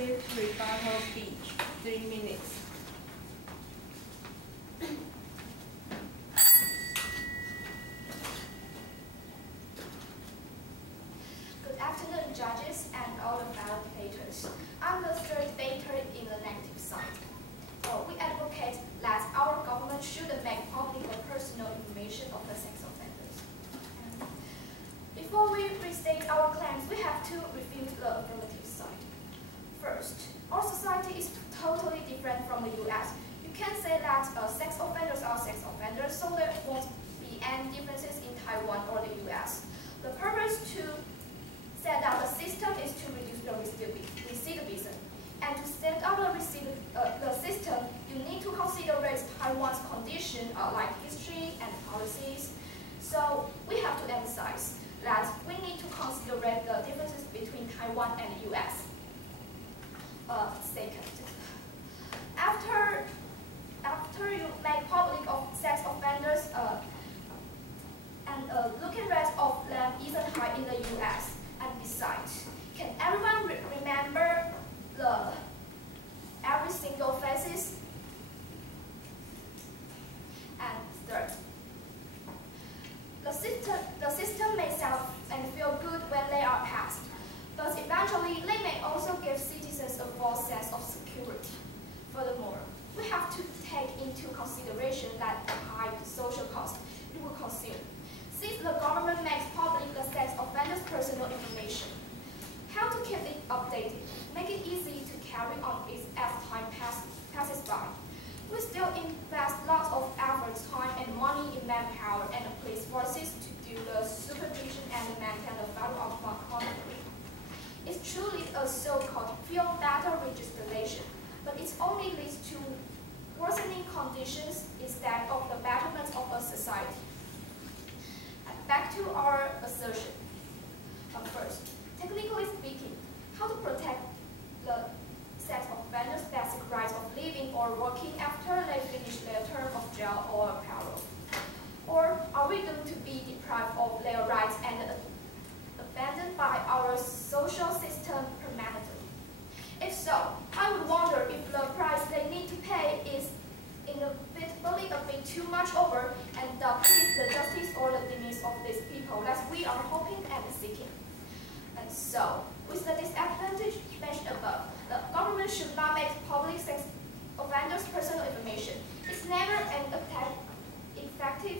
Affirmative rebuttal speech, 3 minutes. Good afternoon, judges and all the fellow debaters. I'm the third debater in the negative side. We advocate that our government shouldn't make public or personal information of the sex offenders. Before we restate our claims, we have to refute the affirmative side. First, our society is totally different from the US. You can say that sex offenders are sex offenders, so there won't be any differences in Taiwan or the US. The purpose to say that the system is to reduce the recidivism. And to set up the system, you need to consider Taiwan's condition like history and policies. So we have to emphasize that we need to consider the differences between Taiwan and the US. Second, after you make public of sex offenders and looking rate of them isn't high in the US. And besides, can everyone remember every single faces? And third, the system may sound and feel good when they are passed, but eventually they may also give citizens a false sense of security. Furthermore, we have to take into consideration that the high social cost it will consume, since the government makes public the sex offenders' personal information. How to keep it updated, make it easy to carry on as time passes by. We still invest lots of effort, time, and money in manpower and police forces to do the supervision and maintain the follow-up monitoring. It's truly a so-called feel better legislation, but it only leads to worsening conditions instead of the betterment of a society. Back to our assertion. First, technically speaking, how to protect the sex offenders' basic rights of living or working after they finish their term of jail or parole? Or are we going to be deprived of their rights and abandoned by our social system permanently? If so, I would wonder if the price they need to pay is inevitably a bit too much over and please the justice or the demise of these people that we are hoping and seeking. And so, with the disadvantage mentioned above, the government should not make public sex offenders' personal information. It's never an effective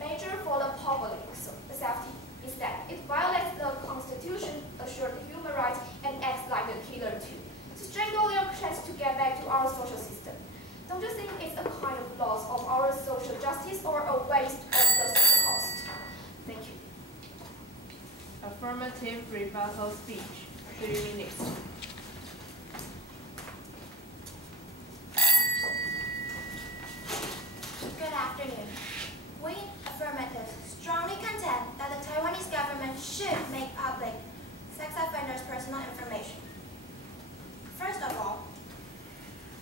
measure for the public safety. Instead, it violates the Constitution, assured human rights, and acts like a killer too, to strangle their chance to get back to our social system. Don't you think it's a kind of loss of our social justice or a waste of the social cost? Thank you. Affirmative rebuttal speech, 3 minutes. Good afternoon. We, affirmative, strongly contend that the Taiwanese government should make public sex offenders' personal information. First of all,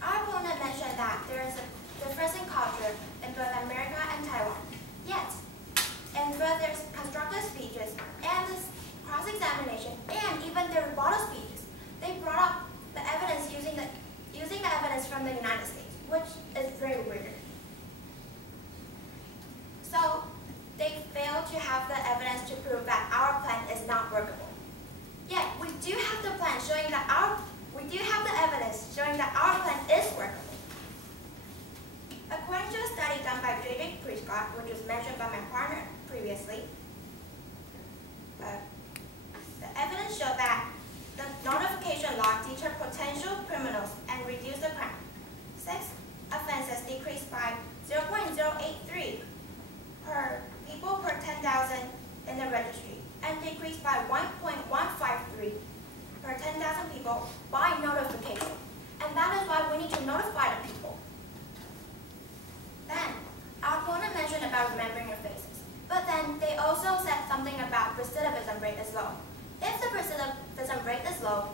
our opponent mentioned that there is a difference in culture in both America and Taiwan. Yet, in both their constructive speeches and the cross-examination and even their rebuttal speeches, they brought up the evidence using the evidence from the United States, which is very weird. So, they failed to have the evidence to prove that our plan is not workable. Yet, we do have the plan showing that the evidence showing that our plan is workable. According to a study done by J.J. Prescott, which was mentioned by my partner previously, the evidence showed that the notification law deter potential criminals and reduce the crime. Sex offenses decreased by 0.083 per people per 10,000 in the registry, and decreased by 1.153 per 10,000 people by notification. And that is why we need to notify the people. Then, our opponent mentioned about remembering your faces. But then, they also said something about recidivism rate is low. If the recidivism rate is low,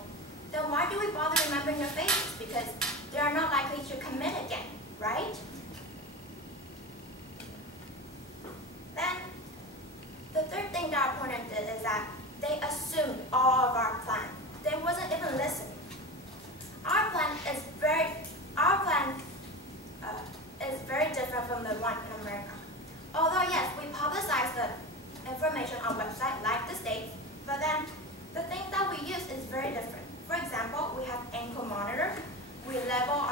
then why do we bother remembering their faces? Because they are not likely to commit again, right? Then, the third thing that our opponent did is that they assumed all of our plan. They wasn't even listening. ankle monitor. We level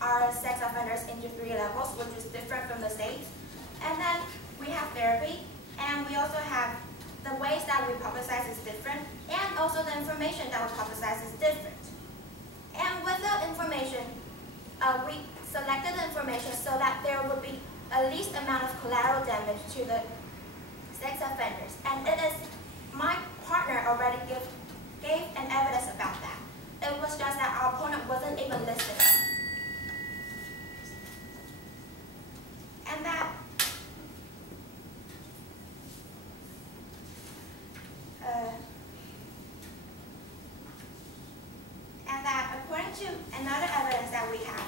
our sex offenders into 3 levels, which is different from the states. And then we have therapy, and we also have the ways that we publicize is different, and also the information that we publicize is different. And with the information, we selected the information so that there would be a least amount of collateral damage to the sex offenders. And it is, my partner already gave an evidence about that. It was just that our opponent wasn't even listening. And that according to another evidence that we have,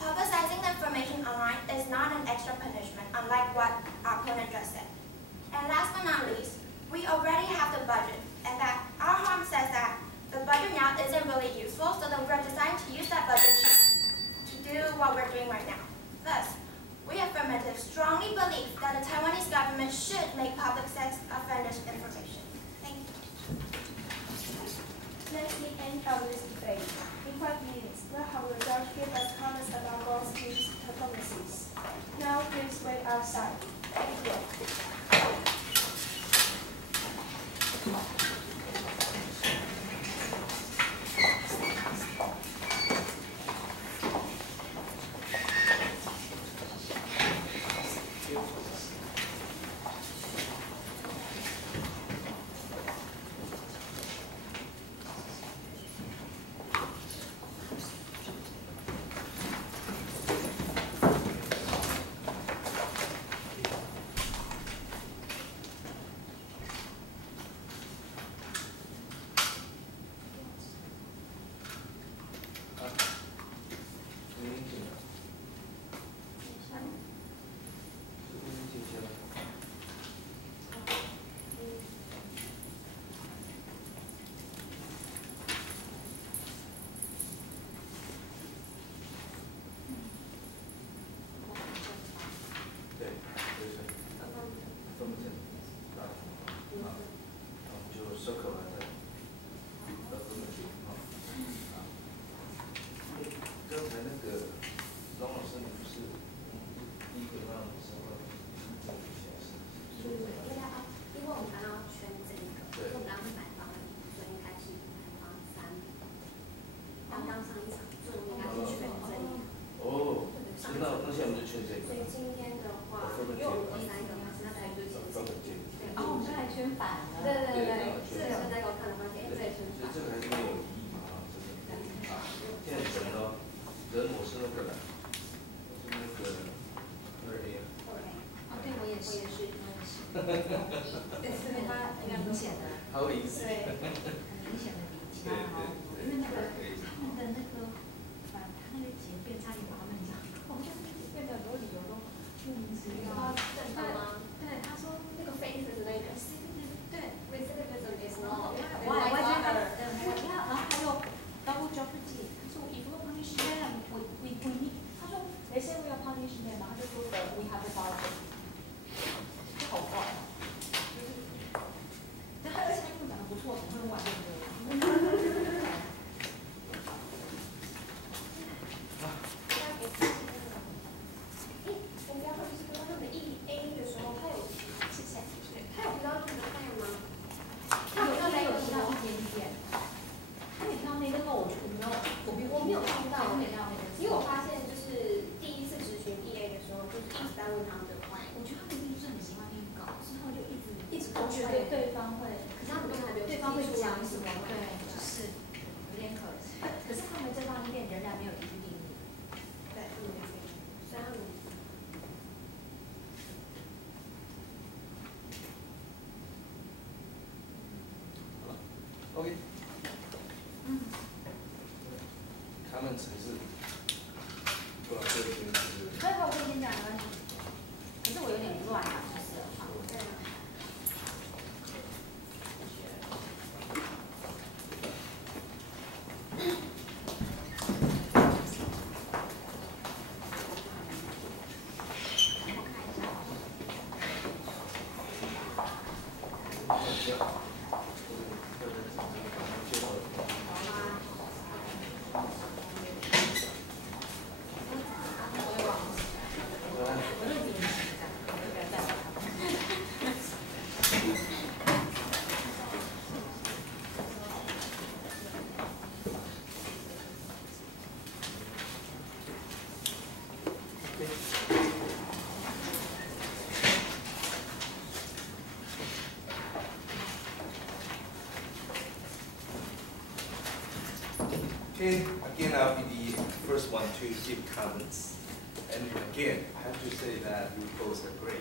publicizing the information online is not an extra punishment, unlike what our opponent just said. And last but not least, we already have the budget, and that our harm says that the budget now isn't really useful, so that we're deciding to use that budget to do what we're doing right now. Thus, we affirmative strongly believe that the Taiwanese government should make public sex offenders information. Thank you. Let's the end of this debate. In 5 minutes, we'll have the judge give us comments about both teams' performances. Now, please wait outside. Thank you. OK，comments 还是不知道这边是。可以，我可以先讲没关系。可是我有点乱啊，就是好。对啊。行。Okay, again, I'll be the first one to give comments. And again, I have to say that you both are great,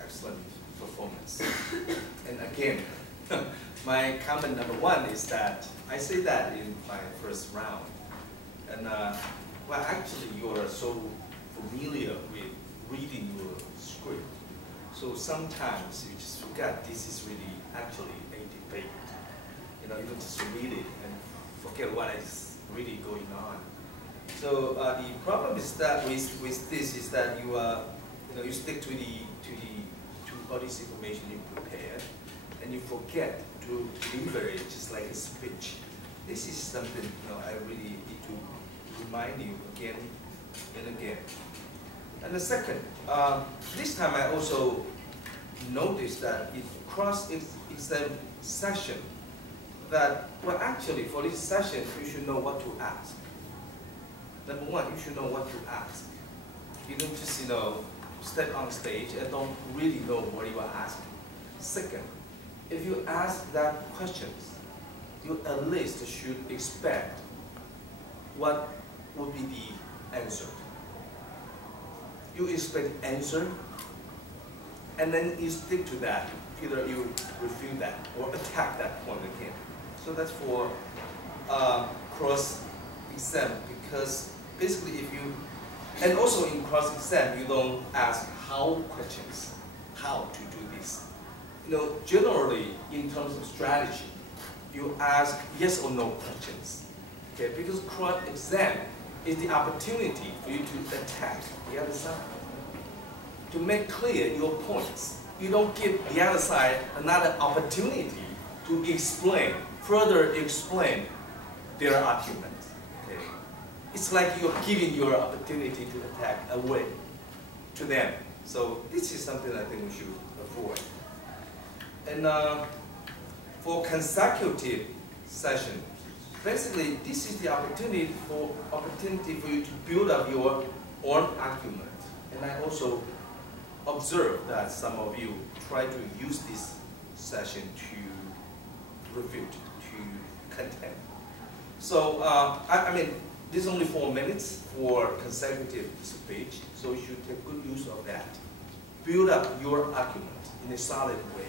excellent performance. And again, my comment number one is that I say that in my first round. And well, actually, you are so familiar with reading your script. So sometimes you just forget this is really actually a debate. You know, you don't just read it and forget what is really going on. So the problem is that with this is that you you stick to all this information you prepared, and you forget to deliver it just like a speech. This is something I really need to remind you again and again. And the second, this time I also noticed that in cross-exam session, that, well, actually for this session, you should know what to ask. Number one, you should know what to ask. You don't just, step on stage and don't really know what you are asking. Second, if you ask that questions, you at least should expect what would be the answer. You expect answer, and then you stick to that. Either you refute that or attack that point again. So that's for cross-exam, because basically if you, and also in cross-exam, you don't ask how questions, how to do this. Generally, in terms of strategy, you ask yes or no questions. Okay, because cross-exam is the opportunity for you to attack the other side, to make clear your points. You don't give the other side another opportunity to further explain their argument. Okay? It's like you're giving your opportunity to attack away to them. So this is something I think we should avoid. And for consecutive session, basically this is the opportunity for you to build up your own argument. And I also observe that some of you try to use this session to refute, to contend. So, I mean, this is only 4 minutes for consecutive speech, so you should take good use of that. Build up your argument in a solid way.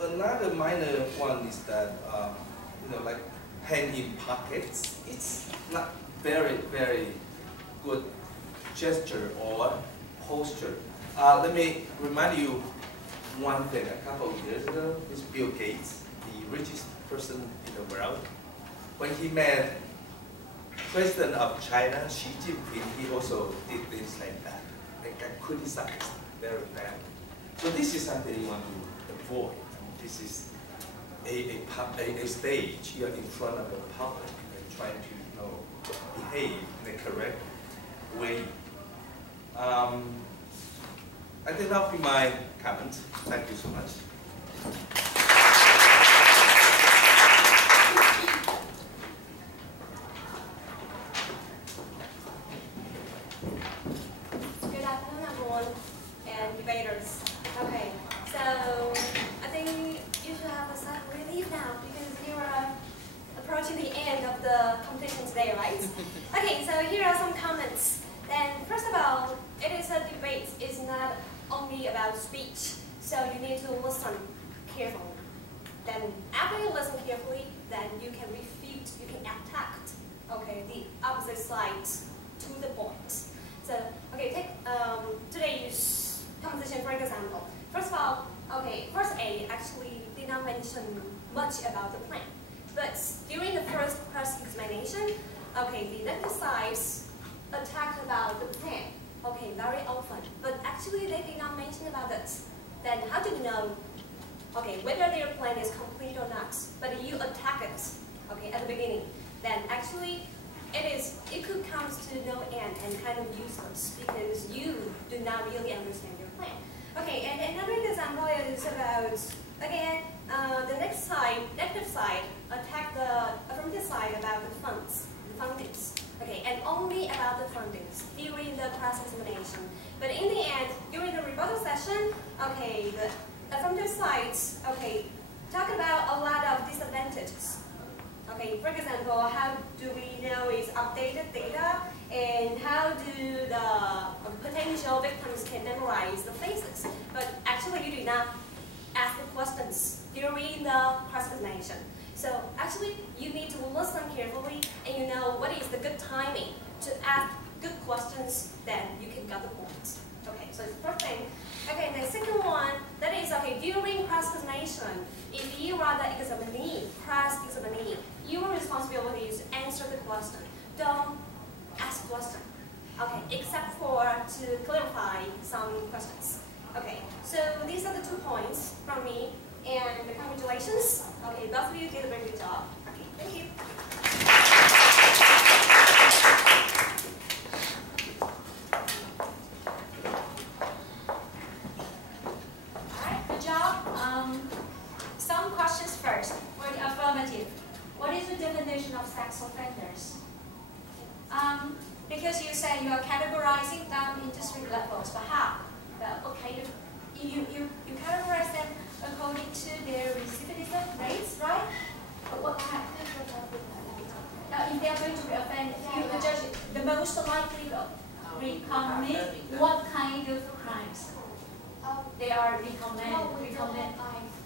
Another minor one is that, like hand in pockets. It's not very, very good gesture or posture. Let me remind you one thing. A couple of years ago, this Bill Gates, the richest person in the world, when he met President of China, Xi Jinping, he also did things like that. They got criticized very bad. So this is something you want to avoid. This is a stage. You're in front of the public and trying to behave in a correct way. I think that'll be my comment. Thank you so much. Good afternoon, everyone, and debaters. Okay, so I think you should have a sigh of relief now because you are approaching the end of the competition today, right? Okay, so here are some comments. Then, first of all, it is a debate. It's not only about speech, so you need to listen carefully. Then, after you listen carefully, then you can refute, you can attack, okay, the opposite side to the point. So, okay, take today's composition for example. First of all, okay, first A actually did not mention much about the plan, but during the first cross-examination, okay, the negative sides attacked about the plan, okay, very often, but actually they did not mention about it. Then how do you know, okay, whether their plan is complete or not? But you attack it, okay, at the beginning. Then actually, it could come to no end and kind of useless because you do not really understand your plan. Okay, and another example is about, again, the next side, negative side, attack the affirmative side about the fundings. Okay, and only about the fundings during the cross-examination. But in the end, during the rebuttal session, okay, the affirmative sides, okay, talk about a lot of disadvantages. Okay, for example, how do we know it's updated data, and how do the potential victims can memorize the faces? But actually, you do not ask the questions during the cross-examination. So actually, you need to listen carefully, and you know what is the good timing to ask good questions, then you can get the points. Okay, so it's the first thing. Okay, the second one, that is, okay, during cross-examination, if you are the examinee, cross-examinee, your responsibility is to answer the question. Don't ask question. Okay, except for to clarify some questions. Okay, so these are the 2 points from me, and congratulations. Okay, both of you did a very good job. Okay, thank you. Alright, good job. Some questions first. For the affirmative, what is the definition of sex offenders? Because you say you are categorizing them into 3 levels, but how? Well, okay, you categorize them according to their recidivism rates, right? But what kind? Now, if they are going to be offended, you judge the most likely to recommit what kind of crimes they are recommend.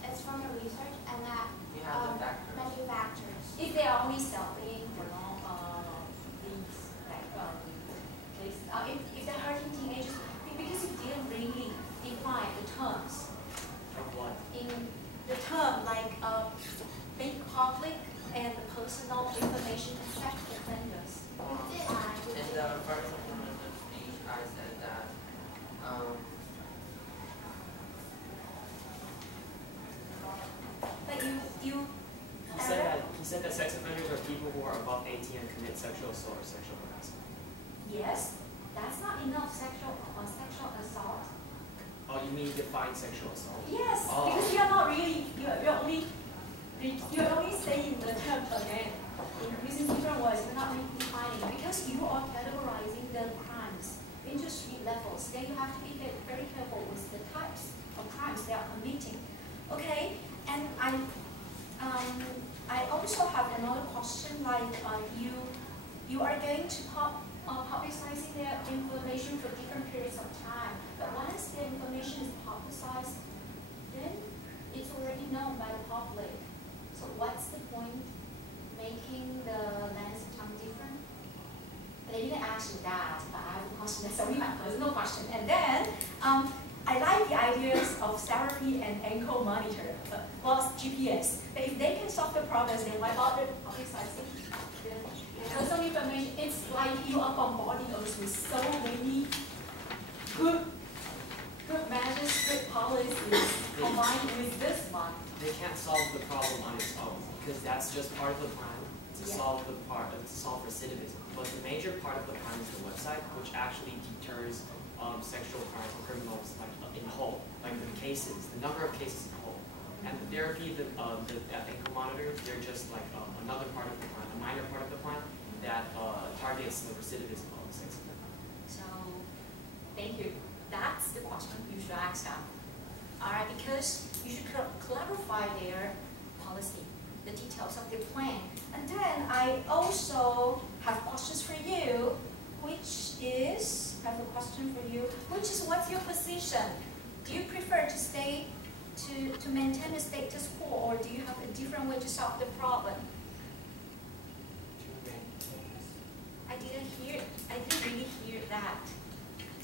It's from the research and that You have the factors. manufacturers. If they are only selling, if they're hurting teenagers, because you didn't really define the terms. Of what? In the term like big public and personal information to sex offenders. In the first affirmative speech, I said that But he said that sex offenders are people who are above 18 and commit sexual assault or sexual harassment. yes, that's not enough sexual assault. Oh, you mean define sexual assault? Yes, Oh. because you're not really, you're only saying the term again. Using different words, you're not really defining. Because you are categorizing the crimes into 3 levels, then you have to be very careful with the types of crimes they are committing. Okay, and I also have another question, like you are going to publicizing their information for different periods of time. But once the information is publicized, then it's already known by the public. So what's the point making the length of time different? They didn't ask you that, but I have a question. That's only my personal question. And then I like the ideas of therapy and ankle monitor, plus GPS. But if they can solve the problems, then why bother publicizing the personal information? It's like you are bombarding us with so many good measures, good policies combined with this one. They can't solve the problem on its own because that's just part of the plan to solve recidivism. But the major part of the plan is the website, which actually deters sexual crimes or criminals like in whole, like the cases, the number of cases in whole. And the therapy, the ankle monitors, they're just like another part of the plan, a minor part of the plan that targets the recidivism of the sex offender. So, thank you. That's the question you should ask them. Alright, because you should clarify their policy, the details of their plan. And then I also have questions for you, which is what's your position? Do you prefer to stay to maintain the status quo, or do you have a different way to solve the problem? I didn't really hear that.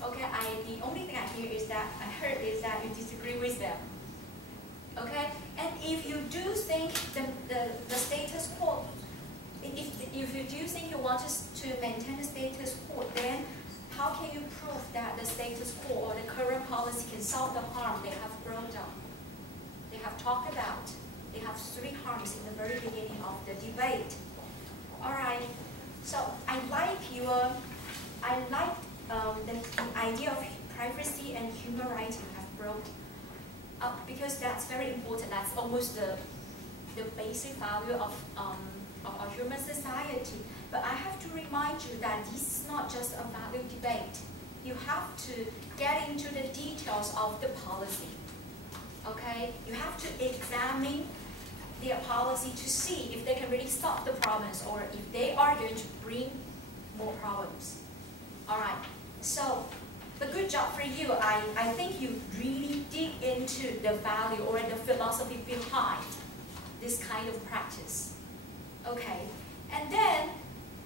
Okay, the only thing I heard is that you disagree with them. Okay, and if you do think the status quo, if you do think you want to maintain the status quo, then how can you prove that the status quo or the current policy can solve the harm they have brought up? They have talked about. They have 3 harms in the very beginning of the debate. All right. So I like the idea of privacy and human rights you have brought up, because that's very important. That's almost the basic value of our human society. But I have to remind you that this is not just a value debate. You have to get into the details of the policy. Okay? You have to examine their policy to see if they can really solve the problems or if they are going to bring more problems. All right, so the good job for you. I think you really dig into the value or the philosophy behind this kind of practice. Okay, and then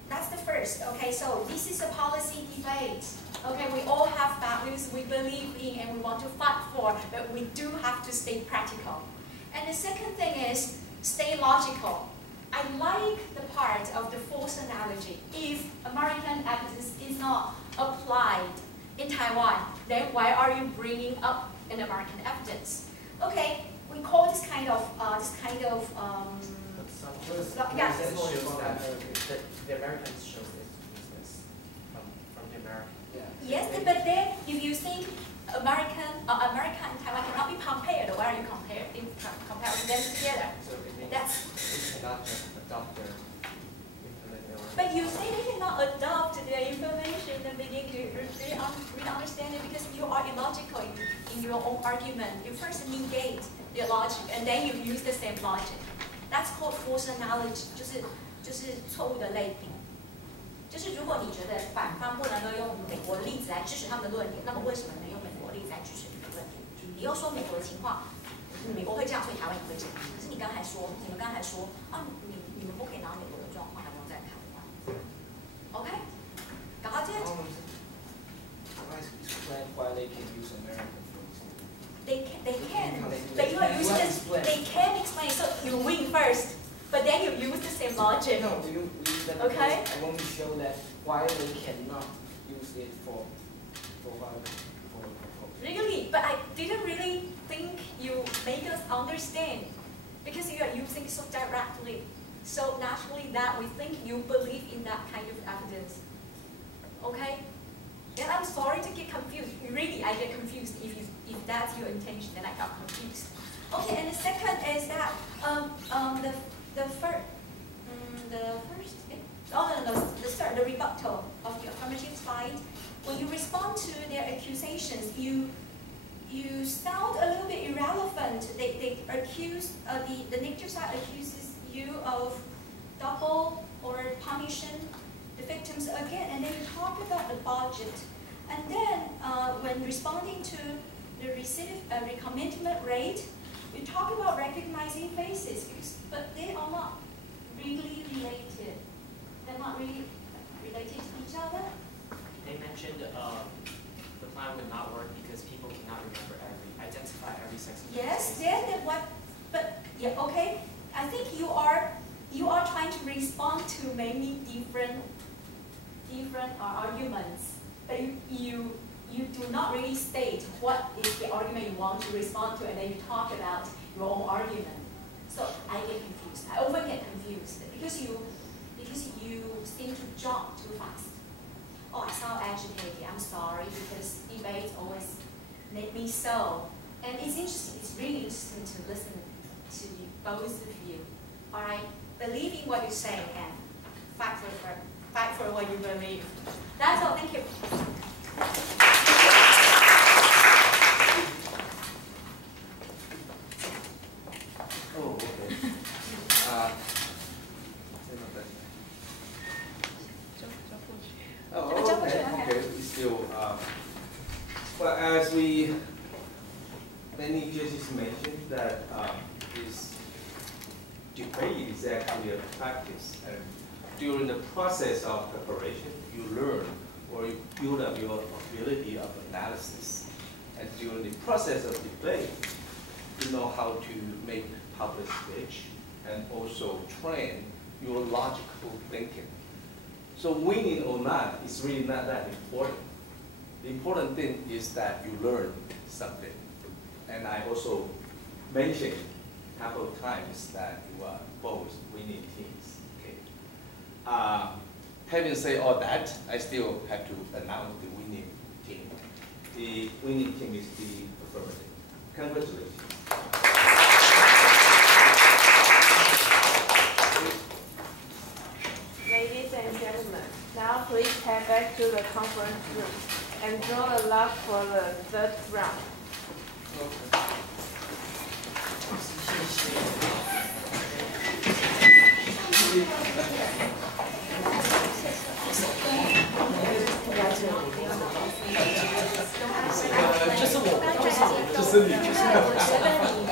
that's the first. Okay, so this is a policy debate. Okay, we all have values we believe in and we want to fight for, but we do have to stay practical. And the second thing is stay logical. I like the part of the force analogy. If American evidence is not applied in Taiwan, then why are you bringing up an American evidence? Okay, we call this kind of yeah. That shows that the Americans shows this from the American. Yes, but then if you think America and Taiwan cannot be compared, why are you comparing them together? So it cannot just adopt their implement. But you say they cannot adopt the information and begin to really understand it because you are illogical in your own argument. You first negate the logic and then you use the same logic. That's called false analogy， 就是错误的类比。就是如果你觉得反方不能够用美国的例子来支持他们的论点，那么为什么能用美国的例子来支持你的论点？你又说美国的情况，美国会这样，所以台湾也会这样。可是你们刚才说啊，你们不可以拿美国的状况来用在台湾。OK， 搞到这。Explain why they can use American foods. They can, but you are using this. They can explain. So you win first, but then you use the same logic. No, you use that. Okay. I want to show that why they cannot use it for. Really, but I didn't really think you make us understand because you are using it so directly. So naturally, that we think you believe in that kind of evidence. Okay. And I'm sorry to get confused. Really, I get confused if that's your intention, then I got confused. Okay, and the second is that the rebuttal of the affirmative side. When you respond to their accusations, you sound a little bit irrelevant. They accuse the negative side accuses you of double or punishing the victims again, and then you talk about the budget. And then when responding to the recommitment rate, you talk about recognizing faces, but they are not really related. They're not really related to each other. They mentioned the plan would not work because people cannot identify every sex offender. Yes, then what? But yeah, okay. I think you are trying to respond to many different arguments, but you do not really state what is the argument you want to respond to, and then you talk about your own argument. So I get confused. I often get confused because you seem to jump too fast. Oh, I sound agitated. I'm sorry because debates always make me so. And it's interesting. It's really interesting to listen to both of you. All right, believe in what you say and fight for what you believe. That's all. Thank you. Oh, okay. Okay. Still, well, as many judges mentioned that this debate is actually a practice, and during the process of preparation, you learn or you build up your ability of analysis, and during the process of debate, you know how to make public speech and also train your logical thinking. So winning or not is really not that important. The important thing is that you learn something. And I also mentioned a couple of times that you are both winning teams. Okay. Having said all that, I still have to announce the winning team. The winning team is the affirmative. Congratulations. Ladies and gentlemen, now please head back to the conference room and draw the lot for the third round. Okay. 是你。对，我觉得你